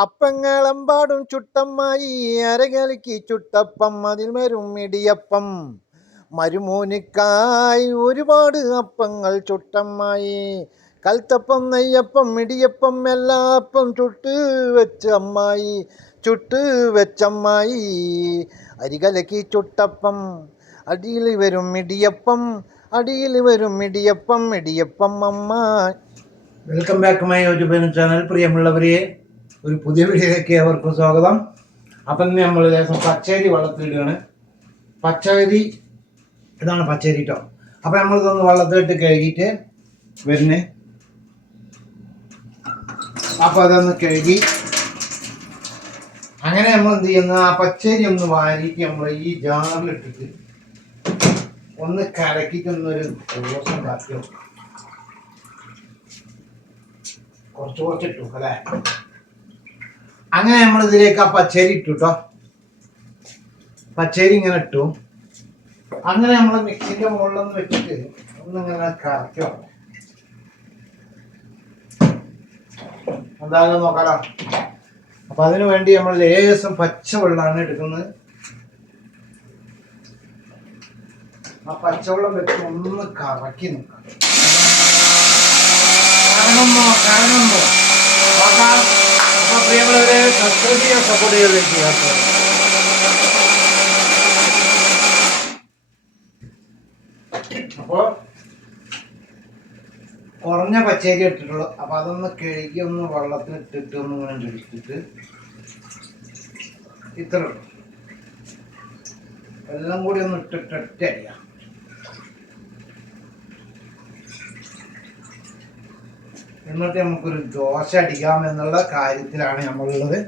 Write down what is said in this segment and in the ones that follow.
അപ്പങ്ങളെമ്പാടും ചുട്ടമ്മായി അരകലക്കി ചുട്ടപ്പം അതിൽ വരും ഇടിയപ്പം. മരുമോനിക്കായി ഒരുപാട് അപ്പങ്ങൾ ചുട്ടമ്മായി. കൽത്തപ്പം, നെയ്യപ്പം, ഇടിയപ്പം എല്ലാ അപ്പം ചുട്ട് വെച്ചമ്മായി, ചുട്ട് വെച്ചമ്മായി. അരികലക്കി ചുട്ടപ്പം അടിയിൽ വരും ഇടിയപ്പം, അടിയിൽ വരും ഇടിയപ്പം, ഇടിയപ്പം അമ്മ. Welcome back my YouTube channel. പ്രിയമുള്ളവരെ, ഒരു പുതിയ വീഡിയോയിലേക്ക് ഏവർക്കും സ്വാഗതം. അപ്പം ഇന്ന് നമ്മൾ ലേശം പച്ചരി വെള്ളത്തിലിടുകയാണ്. പച്ചരി ഇതാണ് പച്ചരി കേട്ടോ. അപ്പം നമ്മളിതൊന്ന് വെള്ളത്തിലിട്ട് കഴുകിയിട്ട് വരുന്നേ. അപ്പം അതൊന്ന് കഴുകി അങ്ങനെ നമ്മൾ എന്ത് ചെയ്യുന്ന ആ പച്ചരി ഒന്ന് വാരിയിട്ട് നമ്മൾ ഈ ജാറിലിട്ടിട്ട് ഒന്ന് കലക്കിയിട്ടൊന്നൊരു ദോശ ഉണ്ടാക്കി കുറച്ച് കുറച്ചിട്ടു അല്ലേ. അങ്ങനെ നമ്മൾ ഇതിലേക്ക് ആ പച്ചരി ഇട്ടു കേട്ടോ. പച്ചരി ഇങ്ങനെ ഇട്ടു. അങ്ങനെ നമ്മൾ മിക്സിന്റെ മുകളിലൊന്ന് വെച്ചിട്ട് ഒന്നിങ്ങനെ കറക്കോ എന്തായാലും നോക്കാലോ. അപ്പൊ അതിനു വേണ്ടി നമ്മൾ ലേശം പച്ചവെള്ളമാണ് എടുക്കുന്നത്. ആ പച്ചവെള്ളം വെച്ച് ഒന്ന് കറക്കി നോക്കാം. കറങ്ങുമ്പോ നോക്കാം. അപ്പൊ പ്രിയമുള്ളവരെ, സബ്സ്ക്രൈബ് ചെയ്യാൻ സപ്പോർട്ട് ചെയ്യാത്തവർ അപ്പോ കുറഞ്ഞ പച്ചരി ഇട്ടിട്ടുള്ളൂ. അപ്പൊ അതൊന്ന് കഴുകി ഒന്ന് വെള്ളത്തിൽ ഇട്ടിട്ട് ഒന്ന് ഇങ്ങനെ എടുത്തിട്ട് ഇത്ര എല്ലാം കൂടി ഒന്ന് ഇട്ടിട്ട് അരിയാം. എന്നിട്ട് നമുക്കൊരു ദോശ അടിക്കാം എന്നുള്ള കാര്യത്തിലാണ് നമ്മളുള്ളത്.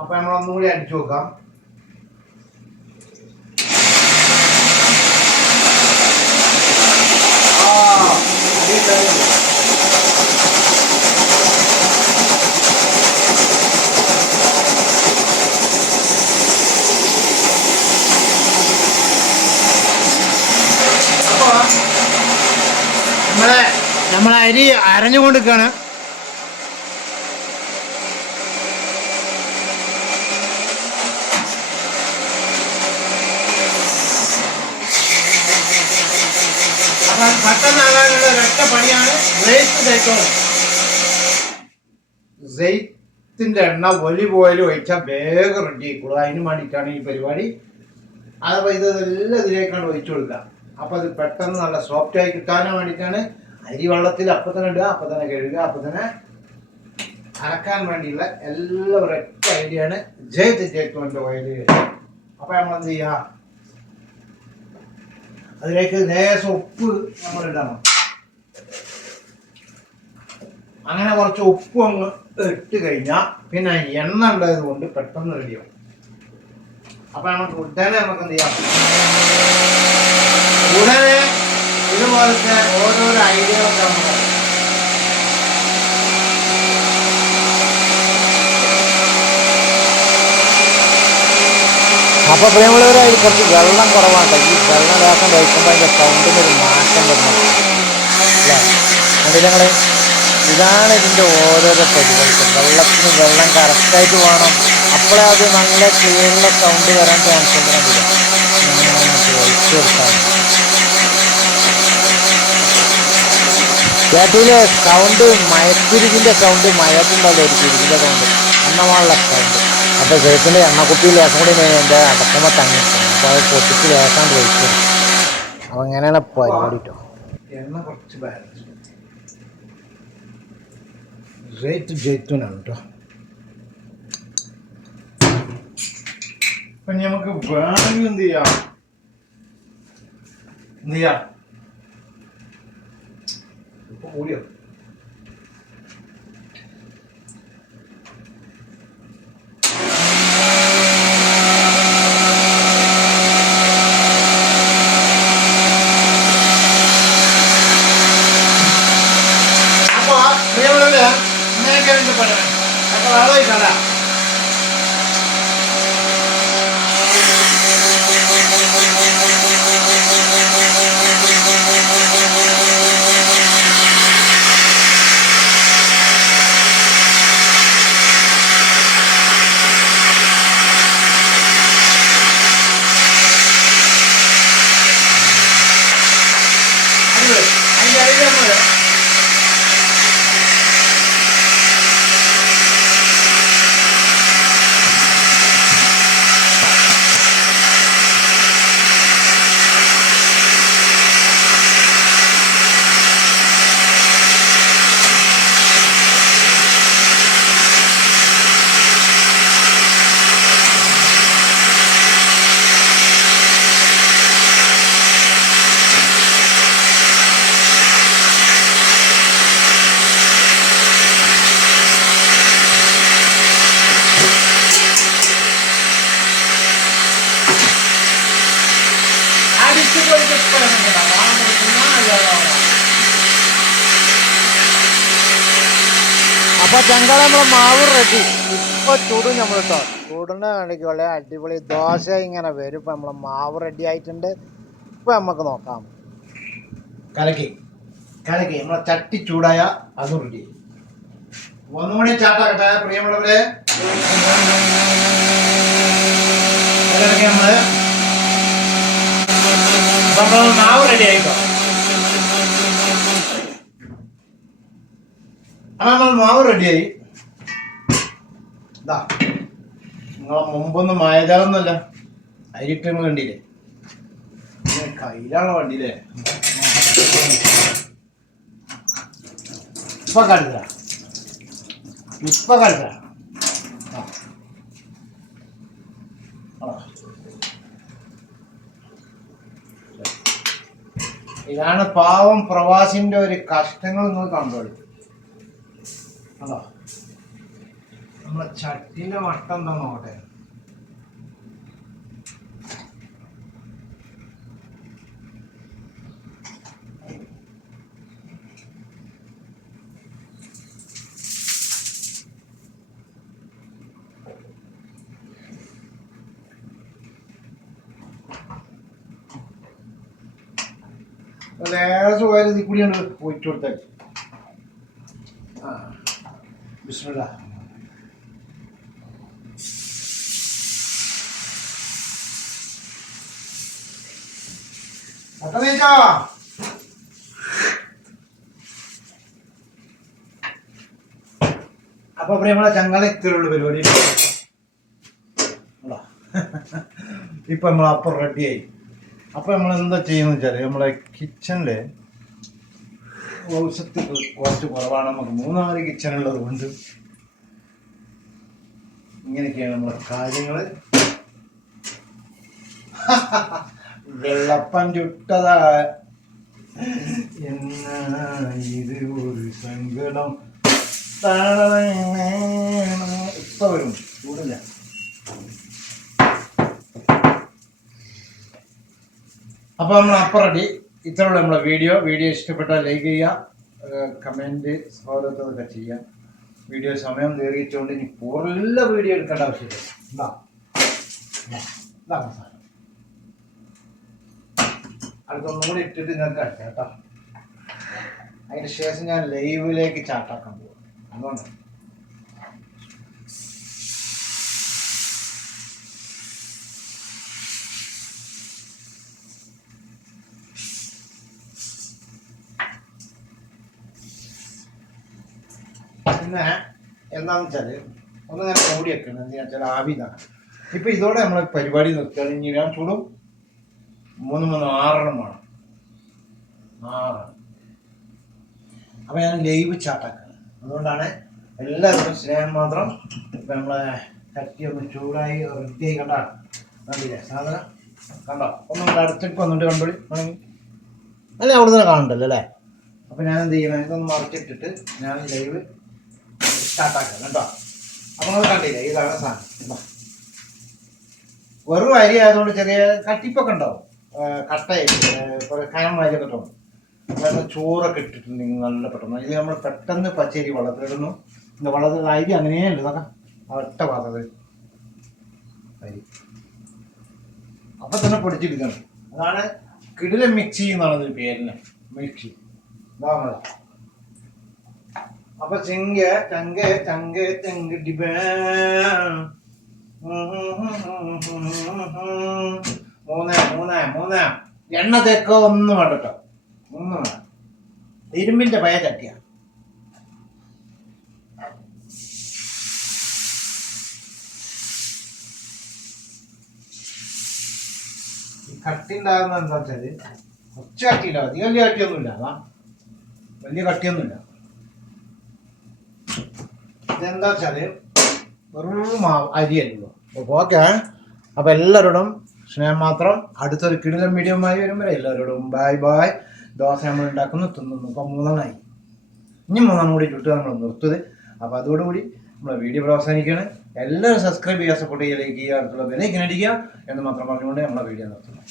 അപ്പൊ നമ്മളൊന്നും കൂടി അടിച്ചു നോക്കാം. നമ്മളെ അരി അരഞ്ഞുകൊണ്ടിരിക്കുകയാണ്. അപ്പം പെട്ടെന്നാകാനുള്ള ഒരൊറ്റ പണിയാണ് സെയ്ത്തിന്റെ എണ്ണ ഒലിവ് ഓയിൽ ഒഴിച്ചാൽ വേഗം റെഡി ആയിക്കോളൂ. അതിന് വേണ്ടിയിട്ടാണ് ഈ പരിപാടി. അതപ്പോൾ ഇതെല്ലാം ഇതിലേക്കാണ് ഒഴിച്ചു കൊടുക്കുക. അപ്പം അത് പെട്ടെന്ന് നല്ല സോഫ്റ്റ് ആയി കിട്ടാനും വേണ്ടിയിട്ടാണ്. അരി വെള്ളത്തിൽ അപ്പം തന്നെ ഇടുക, അപ്പം തന്നെ കഴുകുക, അപ്പം തന്നെ അരക്കാൻ വേണ്ടിയുള്ള എല്ലാ ഒരൊറ്റ ഐഡിയാണ് ജയ്ത്തുവിൻ്റെ ഓയിൽ. അപ്പം നമ്മൾ എന്ത് ചെയ്യുക, അതിലേക്ക് ലേശം ഉപ്പ് നമ്മൾ ഇടണം. അങ്ങനെ കുറച്ച് ഉപ്പ് അങ്ങ് ഇട്ട് കഴിഞ്ഞാൽ പിന്നെ എണ്ണ ഉണ്ടായത് കൊണ്ട് പെട്ടെന്ന് റെഡിയാവും. അപ്പം നമുക്ക് ഉടനെ നമുക്ക് എന്ത് ചെയ്യാം, ഉടനെ ഇതുപോലത്തെ ഓരോരോ ഐഡിയകളൊക്കെ നമുക്ക് അപ്പൊ പ്രിയമുള്ളവരെ, അതിൽ കുറച്ച് വെള്ളം കുറവാണ്. ഈ വെള്ളം ലേശം കഴിക്കുമ്പോൾ അതിൻ്റെ സൗണ്ടിനൊരു മാറ്റം വരുന്നത് അല്ലേ? കണ്ടില്ല നിങ്ങൾ? ഇതാണ് ഇതിൻ്റെ ഓരോരോ പരിപാടി. വെള്ളത്തിന് വെള്ളം കറക്റ്റായിട്ട് വേണം. അപ്പോഴേ അത് നല്ല ക്ലിയറുള്ള സൗണ്ട് വരാൻ ചാൻസ് ഉണ്ട്. കണ്ടില്ല? ഒഴിച്ചു കൊടുക്കാൻ കേട്ടില്ലേ സൗണ്ട്? മയക്കുരുകിൻ്റെ സൗണ്ട്. മയക്കുണ്ടല്ലോ ഒരു കുരുകിൻ്റെ സൗണ്ട്, എണ്ണമാനുള്ള സൗണ്ട്. അപ്പോൾ ചേച്ചിൻ്റെ എണ്ണക്കുപ്പിയിൽ ലേശം കൂടി എൻ്റെ അടക്കുമ്പോൾ തങ്ങിയിട്ടുണ്ട്. അപ്പോൾ അത് പൊട്ടിച്ച് ലേശാണ്ട് ഒഴിച്ചു. അപ്പോൾ ഇങ്ങനെയാണ് പരിപാടി കേട്ടോ. എണ്ണ കുറച്ച് ബാലൻസ് ജയ്ത്തൂനാണ് കേട്ടോ. അപ്പം നമുക്ക് വേണമെങ്കിൽ എന്ത് ചെയ്യാം, ഇപ്പൊ കൂടിയോ? അപ്പൊ പ്രിയമുള്ളവര്, അങ്ങനെയൊക്കെ പറയാം. അപ്പൊ ആളായിട്ടല്ല അപ്പൊ ചങ്കള നമ്മളെ മാവ് റെഡി. ഇപ്പൊ ചൂടും നമ്മൾ കേട്ടോ, ചൂടിനെ കാണിക്കുള്ള അടിപൊളി ദോശ ഇങ്ങനെ വരും. ഇപ്പൊ നമ്മളെ മാവ് റെഡി ആയിട്ടുണ്ട്. ഇപ്പൊ നമുക്ക് നോക്കാം. കലക്കി കലക്കി നമ്മളെ ചട്ടി ചൂടായ അതും റെഡി. ഒന്നുകൂടി ചാട്ടാക്കട്ടെ പ്രിയമുള്ളവരെ. നമ്മള് മാവ് റെഡി ആയിട്ടോ. നമ്മൾ മാവ് റെഡിയായി. ഇതാ നിങ്ങളെ മുമ്പൊന്നും മായജാലൊന്നുമല്ല, അരിട്ടങ്ങൾ കണ്ടില്ലേ, കയ്യിലാണ് വണ്ടിയില്ലേ. ഇപ്പൊ കളിച്ച ഇതാണ് പാവം പ്രവാസിന്റെ ഒരു കഷ്ടങ്ങൾ നിങ്ങൾ കണ്ടോളൂ. അതാ നമ്മളെ ചട്ടിന്റെ മട്ടം എന്താ നോക്കട്ടെ. ലേശം പോയാലും ഇതിൽ കൂടിയാണ് പോയിട്ട് കൊടുത്താൽ. ബിസ്മില്ലാ. അപ്പൊ പ്രിയമുള്ള ചങ്ങള ഇത്രയുള്ള പരിപാടി. ഇപ്പൊ നമ്മൾ അപ്പം റെഡിയായി. അപ്പൊ നമ്മൾ എന്താ ചെയ്യുന്ന വെച്ചാല് നമ്മളെ കിച്ചണില് ഔഷധത്തിൽ കുറച്ച് കുറവാണ്. നമുക്ക് 3-4 കിച്ചൺ ഉള്ളത് കൊണ്ട് ഇങ്ങനെയൊക്കെയാണ് നമ്മളെ കാര്യങ്ങള്. വെള്ളപ്പം ചുട്ടതാ എന്നാ ഇത് ഒരു സങ്കടം. ഇപ്പൊ വരും, ചൂടില്ല. അപ്പൊ നമ്മൾ അപ്പം റെഡി. ഇത്രയുള്ള നമ്മളെ വീഡിയോ ഇഷ്ടപ്പെട്ടാൽ ലൈക്ക് ചെയ്യുക, കമൻറ്റ്, സ്വാഗതമൊക്കെ ചെയ്യാം. വീഡിയോ സമയം നേറിയിട്ടുകൊണ്ട് ഇനി പൂർണ്ണ വീഡിയോ എടുക്കേണ്ട ആവശ്യമില്ല. അടുത്തൊന്നും കൂടി ഇട്ടിട്ട് ഞാൻ കഴിക്കാം കേട്ടോ. അതിന് ശേഷം ഞാൻ ലൈവിലേക്ക് ചാട്ടാക്കാൻ പോകും. അതുകൊണ്ട് പിന്നെ എന്താണെന്ന് വെച്ചാൽ ഒന്ന് ഞാൻ മൂടി വെക്കണം. എന്താ വെച്ചാൽ ആവി ഇതാണ്. ഇപ്പൊ ഇതോടെ നമ്മൾ പരിപാടി നിർത്തുകയാണ്. ഇനി ഞാൻ ചൂടും 6 വേണം. 6. അപ്പൊ ഞാൻ ലൈവ് ചാട്ടാക്കാണ്. അതുകൊണ്ടാണ് എല്ലാവർക്കും സ്നേഹം മാത്രം. ഇപ്പൊ നമ്മളെ ചട്ടി ഒന്ന് ചൂടായി റെഡിയായി. കണ്ടില്ലേ സാധനം? കണ്ടോ? ഒന്നുകൊണ്ട് അടുത്തേക്ക് വന്നിട്ട് കണ്ടോളി. അല്ലേ അവിടെ തന്നെ കാണണ്ടല്ലോ അല്ലേ? അപ്പൊ ഞാൻ എന്ത് ചെയ്യണം, ഇതൊന്ന് മറിച്ചിട്ടിട്ട് ഞാൻ ലൈവ് സ്റ്റാർട്ടാക്കാം കേട്ടോ. അപ്പൊ നമ്മൾ കണ്ടില്ലേ, ഇതാണ് സാധനം. വെറും അരി ആയതുകൊണ്ട് ചെറിയ കട്ടിപ്പൊക്കെ ഉണ്ടാവും, കട്ടയായിട്ട് കനം വാരിയൊക്കെ തോന്നും. അതായത് ചോറൊക്കെ ഇട്ടിട്ടുണ്ടെങ്കിൽ നല്ല പെട്ടെന്ന്. ഇത് നമ്മൾ പെട്ടെന്ന് പച്ചരി വെള്ളത്തിലിടുന്നു. இந்த വെള്ളത്തിൽ അരി അങ്ങനെയുണ്ട്. ഇതൊക്കെ ഒറ്റ പാത്രത്തിൽ അരി അപ്പൊ തന്നെ പൊടിച്ചെടുക്കണം. അതാണ് കിടില മിക്സി എന്നാണ് ഇതിന് പേരിന്, മിക്സി. ഇതാണല്ലോ. അപ്പൊ ചെങ്ക് ചങ്ക് ചങ്ക് ചെങ്ക് ഡിബ 3 എണ്ണ തേക്ക ഒന്നും വേണ്ട കേട്ടോ, ഒന്നും വേണ്ട. ഇരുമ്പിൻ്റെ പഴയ ചട്ടിയാണ്. കട്ടി ഉണ്ടാകുന്ന എന്താ വെച്ചാൽ കുറച്ച് കട്ടിയില്ല, അധികം വലിയ കട്ടിയൊന്നുമില്ല. വലിയ കട്ടിയൊന്നുമില്ല. ഇതെന്താ വെച്ചാല് വെറും അരിയല്ലോ. ഓക്കെ, അപ്പൊ എല്ലാവരോടും സ്നേഹം മാത്രം. അടുത്തൊരു കിടിലൻ വീഡിയോയുമായി വരുമ്പോൾ എല്ലാവരോടും ബൈ ബൈ. ദോശ നമ്മൾ ഉണ്ടാക്കുന്നു, തിന്നുന്നു. ഇപ്പം 3 ഇനി 3 കൂടി ചുട്ട് നമ്മൾ നിർത്തുന്നത്. അപ്പോൾ അതോടുകൂടി നമ്മളെ വീഡിയോ അവസാനിക്കുകയാണ്. എല്ലാവരും സബ്സ്ക്രൈബ് ചെയ്യുക, സപ്പോർട്ട് ചെയ്യുക, ലൈക്ക് ചെയ്യുക, അടുത്തുള്ള ബെലൈക്കൻ അടിക്കുക എന്ന് മാത്രം പറഞ്ഞുകൊണ്ട് നമ്മളെ വീഡിയോ നിർത്തുന്നു.